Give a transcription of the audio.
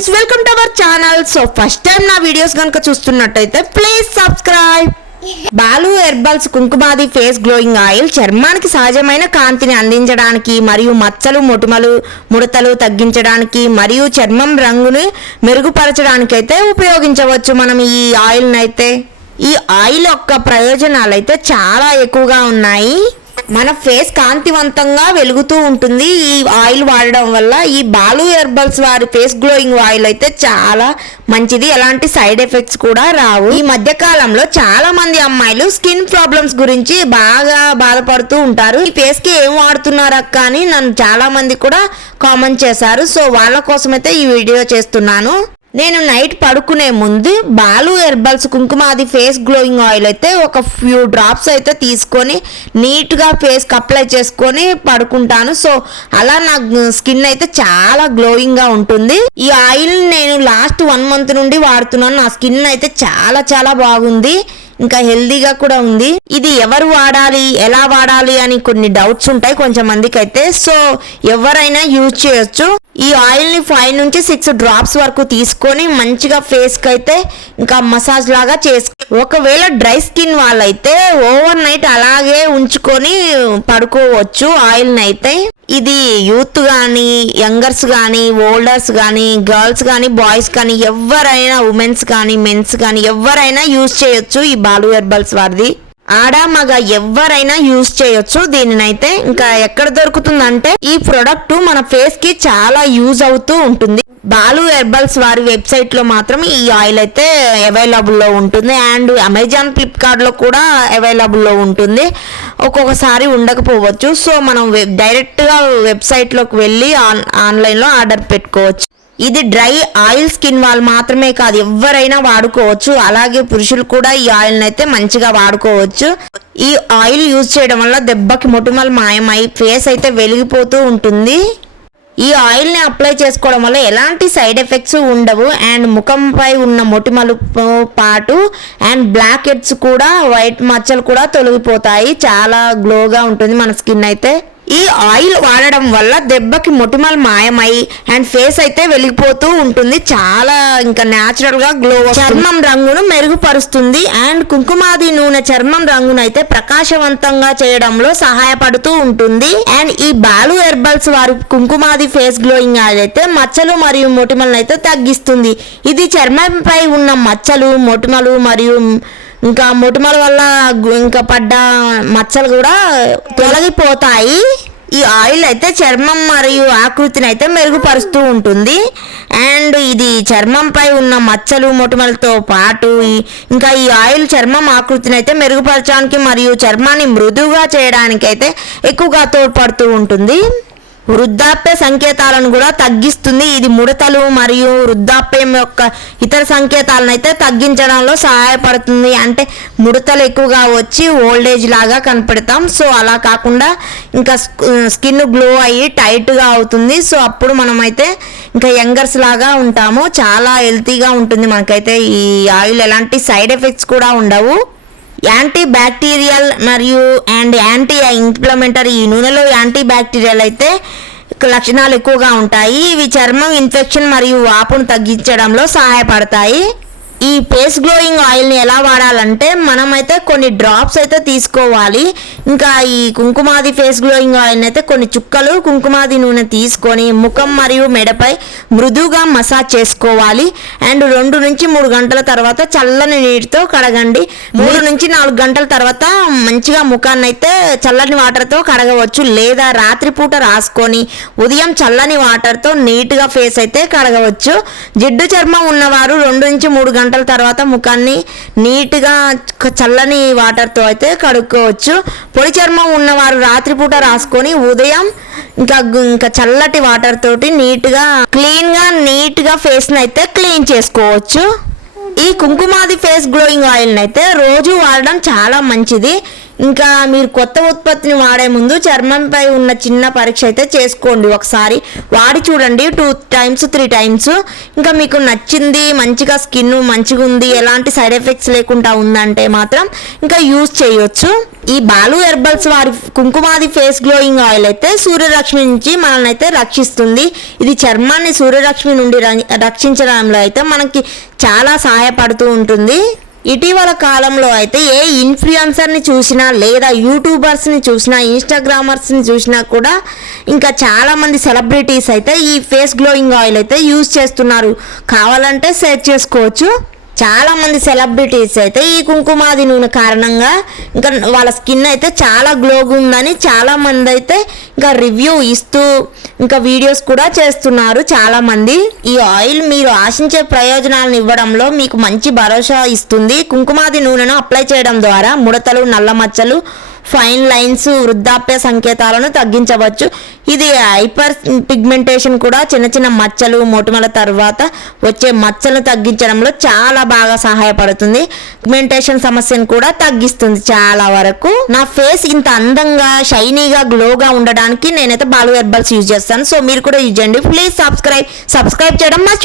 Friends welcome to our channel so first time నా videos కనుక చూస్తున్నట్టయితే please subscribe Balu herbals Kumkumadi face glowing oil చర్మానికి సహజమైన కాంతిని అందించడానికి మరియు మచ్చలు మొటిమలు ముడతలు తగ్గించడానికి మరియు చర్మం రంగుని మెరుగుపరచడానికి అయితే ఉపయోగించవచ్చు మనం ఈ ఆయిల్ని అయితే ఈ ఆయిల్ యొక్క ప్రయోజనాలు అయితే చాలా ఎక్కువగా ఉన్నాయి. మన ఫేస్ కాంతివంతంగా వెలుగుతూ ఉంటుంది. ఈ ఆయిల్ వాడడం వల్ల ఈ బాలు హెర్బల్స్ వారి ఫేస్ గ్లోయింగ్ ఆయిల్ అయితే చాలా మంచిది. ఎలాంటి సైడ్ ఎఫెక్ట్స్ కూడా రావు. ఈ మధ్య కాలంలో చాలా మంది అమ్మాయిలు స్కిన్ ప్రాబ్లమ్స్ గురించి బాగా బాధపడుతూ ఉంటారు. ఈ ఫేస్కి ఏం వాడుతున్నారు అక్క అని నన్ను చాలా మంది కూడా కామెంట్ చేశారు. సో వాళ్ళ కోసమైతే ఈ వీడియో చేస్తున్నాను. నేను నైట్ పడుకునే ముందు Balu herbals Kumkumadi face glowing oil అయితే ఒక ఫ్యూ డ్రాప్స్ అయితే తీసుకొని నీట్గా ఫేస్కి అప్లై చేసుకొని పడుకుంటాను. సో అలా నా స్కిన్ అయితే చాలా గ్లోయింగ్గా ఉంటుంది. ఈ ఆయిల్ నేను లాస్ట్ వన్ మంత్ నుండి వాడుతున్నాను. నా స్కిన్ అయితే చాలా చాలా బాగుంది. ఇంకా హెల్దీగా కూడా ఉంది. ఇది ఎవరు వాడాలి ఎలా వాడాలి అని కొన్ని డౌట్స్ ఉంటాయి కొంచెం మందికి అయితే సో ఎవరైనా యూజ్ చేయొచ్చు. ఈ ఆయిల్ని ఫైవ్ నుంచి సిక్స్ డ్రాప్స్ వరకు తీసుకొని మంచిగా ఫేస్కి అయితే ఇంకా మసాజ్ లాగా చేసుకో ఒకవేళ డ్రై స్కిన్ వాళ్ళైతే ఓవర్ నైట్ అలాగే ఉంచుకొని పడుకోవచ్చు ఆయిల్ని అయితే ఇది యూత్ కానీ యంగర్స్ కానీ ఓల్డర్స్ కానీ గర్ల్స్ కానీ బాయ్స్ కానీ ఎవరైనా ఉమెన్స్ కానీ మెన్స్ కానీ ఎవరైనా యూజ్ చేయొచ్చు ఈ బాలు హెర్బల్స్ వారిది. ఆడ మగ ఎవరైనా యూజ్ చేయొచ్చు. దీనినైతే ఇంకా ఎక్కడ దొరుకుతుందంటే ఈ ప్రొడక్ట్ మన ఫేస్కి చాలా యూజ్ అవుతూ ఉంటుంది. బాలు హెర్బల్స్ వారి వెబ్సైట్లో మాత్రం ఈ ఆయిల్ అయితే అవైలబుల్లో ఉంటుంది. అండ్ అమెజాన్ ఫ్లిప్కార్ట్లో కూడా అవైలబుల్లో ఉంటుంది. ఒక్కొక్కసారి ఉండకపోవచ్చు. సో మనం డైరెక్ట్గా వెబ్సైట్లోకి వెళ్ళి ఆన్ ఆన్లైన్లో ఆర్డర్ పెట్టుకోవచ్చు. ఇది డ్రై ఆయిల్ స్కిన్ వాళ్ళు మాత్రమే కాదు ఎవరైనా వాడుకోవచ్చు. అలాగే పురుషులు కూడా ఈ ఆయిల్ని అయితే మంచిగా వాడుకోవచ్చు. ఈ ఆయిల్ యూజ్ చేయడం వల్ల దెబ్బకి మొటిమలు మాయమై ఫేస్ అయితే వెలిగిపోతూ ఉంటుంది. ఈ ఆయిల్ని అప్లై చేసుకోవడం వల్ల ఎలాంటి సైడ్ ఎఫెక్ట్స్ ఉండవు. అండ్ ముఖంపై ఉన్న మొటిమలు పాటు అండ్ బ్లాక్ హెడ్స్ కూడా వైట్ మచ్చలు కూడా తొలగిపోతాయి. చాలా గ్లోగా ఉంటుంది మన స్కిన్ అయితే. ఈ ఆయిల్ వాడడం వల్ల దెబ్బకి మొటిమలు మాయమై అండ్ ఫేస్ అయితే వెలిగిపోతూ ఉంటుంది. చాలా ఇంకా న్యాచురల్గా గ్లో చర్మం రంగును మెరుగుపరుస్తుంది అండ్ కుంకుమాది నూనె చర్మం రంగును అయితే ప్రకాశవంతంగా చేయడంలో సహాయపడుతూ ఉంటుంది. అండ్ ఈ బాలు హెర్బల్స్ వారి కుంకుమాది ఫేస్ గ్లోయింగ్ ఆయిల్ అయితే మచ్చలు మరియు మొటిమలను అయితే తగ్గిస్తుంది. ఇది చర్మంపై ఉన్న మచ్చలు మొటిమలు మరియు ఇంకా మొటిమల వల్ల ఇంకా పడ్డ మచ్చలు కూడా తొలగిపోతాయి. ఈ ఆయిల్ అయితే చర్మం మరియు ఆకృతిని అయితే మెరుగుపరుస్తూ ఉంటుంది. అండ్ ఇది చర్మంపై ఉన్న మచ్చలు మొటిమలతో పాటు ఇంకా ఈ ఆయిల్ చర్మం ఆకృతిని అయితే మెరుగుపరచడానికి మరియు చర్మాన్ని మృదువుగా చేయడానికి అయితే ఎక్కువగా తోడ్పడుతూ ఉంటుంది. వృద్ధాప్య సంకేతాలను కూడా తగ్గిస్తుంది. ఇది ముడతలు మరియు వృద్ధాప్యం యొక్క ఇతర సంకేతాలను అయితే తగ్గించడంలో సహాయపడుతుంది. అంటే ముడతలు ఎక్కువగా వచ్చి ఓల్డేజ్ లాగా కనపడతాం. సో అలా కాకుండా ఇంకా స్కిన్ గ్లో అయ్యి టైట్గా అవుతుంది. సో అప్పుడు మనమైతే ఇంకా యంగర్స్ లాగా ఉంటాము. చాలా హెల్తీగా ఉంటుంది మనకైతే ఈ ఆయిల్. ఎలాంటి సైడ్ ఎఫెక్ట్స్ కూడా ఉండవు. యాంటీ బ్యాక్టీరియల్ మరియు అండ్ యాంటీ ఇంప్లమెంటరీ ఈ నూనెలో యాంటీ బ్యాక్టీరియల్ అయితే లక్షణాలు ఎక్కువగా ఉంటాయి. ఇవి చర్మం ఇన్ఫెక్షన్ మరియు వాపును తగ్గించడంలో సహాయపడతాయి. ఈ ఫేస్ గ్లోయింగ్ ఆయిల్ని ఎలా వాడాలంటే మనమైతే కొన్ని డ్రాప్స్ అయితే తీసుకోవాలి. ఇంకా ఈ కుంకుమాది ఫేస్ గ్లోయింగ్ ఆయిల్ని అయితే కొన్ని చుక్కలు కుంకుమాది నూనె తీసుకొని ముఖం మరియు మెడపై మృదువుగా మసాజ్ చేసుకోవాలి. అండ్ రెండు నుంచి మూడు గంటల తర్వాత చల్లని నీటితో కడగండి. మూడు నుంచి నాలుగు గంటల తర్వాత మంచిగా ముఖాన్ని అయితే చల్లని వాటర్తో కడగవచ్చు. లేదా రాత్రిపూట రాసుకొని ఉదయం చల్లని వాటర్తో నీట్గా ఫేస్ అయితే కడగవచ్చు. జిడ్డు చర్మం ఉన్నవారు రెండు నుంచి మూడు గంటల తర్వాత ముఖాన్ని నీట్గా చల్లని వాటర్తో అయితే కడుక్కోవచ్చు. పొడి చర్మం ఉన్నవారు రాత్రిపూట రాసుకొని ఉదయం ఇంకా ఇంకా చల్లటి వాటర్ తోటి నీట్గా క్లీన్గా నీట్గా ఫేస్ని అయితే క్లీన్ చేసుకోవచ్చు. ఈ కుంకుమాది ఫేస్ గ్లోయింగ్ ఆయిల్ని అయితే రోజు వాడడం చాలా మంచిది. ఇంకా మీరు కొత్త ఉత్పత్తిని వాడే ముందు చర్మంపై ఉన్న చిన్న పరీక్ష అయితే చేసుకోండి. ఒకసారి వాడి చూడండి. టూ టైమ్స్ త్రీ టైమ్స్ ఇంకా మీకు నచ్చింది మంచిగా స్కిన్ మంచిగా ఉంది ఎలాంటి సైడ్ ఎఫెక్ట్స్ లేకుండా ఉందంటే మాత్రం ఇంకా యూజ్ చేయొచ్చు. ఈ బాలు హెర్బల్స్ వారి కుంకుమాది ఫేస్ గ్లోయింగ్ ఆయిల్ అయితే సూర్యరశ్మి నుంచి మనల్ని అయితే రక్షిస్తుంది. ఇది చర్మాన్ని సూర్యరశ్మి నుండి రక్షించడంలో అయితే మనకి చాలా సహాయపడుతూ ఉంటుంది. ఇటీవల కాలంలో అయితే ఏ ఇన్ఫ్లుయెన్సర్ని చూసినా లేదా యూట్యూబర్స్ని చూసినా ఇన్స్టాగ్రామర్స్ని చూసినా కూడా ఇంకా చాలామంది సెలబ్రిటీస్ అయితే ఈ ఫేస్ గ్లోయింగ్ ఆయిల్ అయితే యూజ్ చేస్తున్నారు. కావాలంటే సెర్చ్ చేసుకోవచ్చు. చాలామంది సెలబ్రిటీస్ అయితే ఈ కుంకుమాది నూనె కారణంగా ఇంకా వాళ్ళ స్కిన్ అయితే చాలా గ్లోగా ఉందని చాలామంది అయితే ఇంకా రివ్యూ ఇస్తూ ఇంకా వీడియోస్ కూడా చేస్తున్నారు చాలామంది. ఈ ఆయిల్ మీరు ఆశించే ప్రయోజనాలను ఇవ్వడంలో మీకు మంచి భరోసా ఇస్తుంది. కుంకుమాది నూనెను అప్లై చేయడం ద్వారా ముడతలు నల్ల మచ్చలు ఫైన్ లైన్స్ వృద్ధాప్య సంకేతాలను తగ్గించవచ్చు. ఇది హైపర్ పిగ్మెంటేషన్ కూడా చిన్న చిన్న మచ్చలు మొటిమల తర్వాత వచ్చే మచ్చలను తగ్గించడంలో చాలా బాగా సహాయపడుతుంది. పిగ్మెంటేషన్ సమస్యను కూడా తగ్గిస్తుంది చాలా వరకు. నా ఫేస్ ఇంత అందంగా షైనీగా గ్లోగా ఉండడానికి నేనైతే బాలు హెర్బల్స్ యూజ్ చేస్తాను. సో మీరు కూడా యూజ్ చేయండి. ప్లీజ్ సబ్స్క్రైబ్ సబ్స్క్రైబ్ చేయడం మర్చి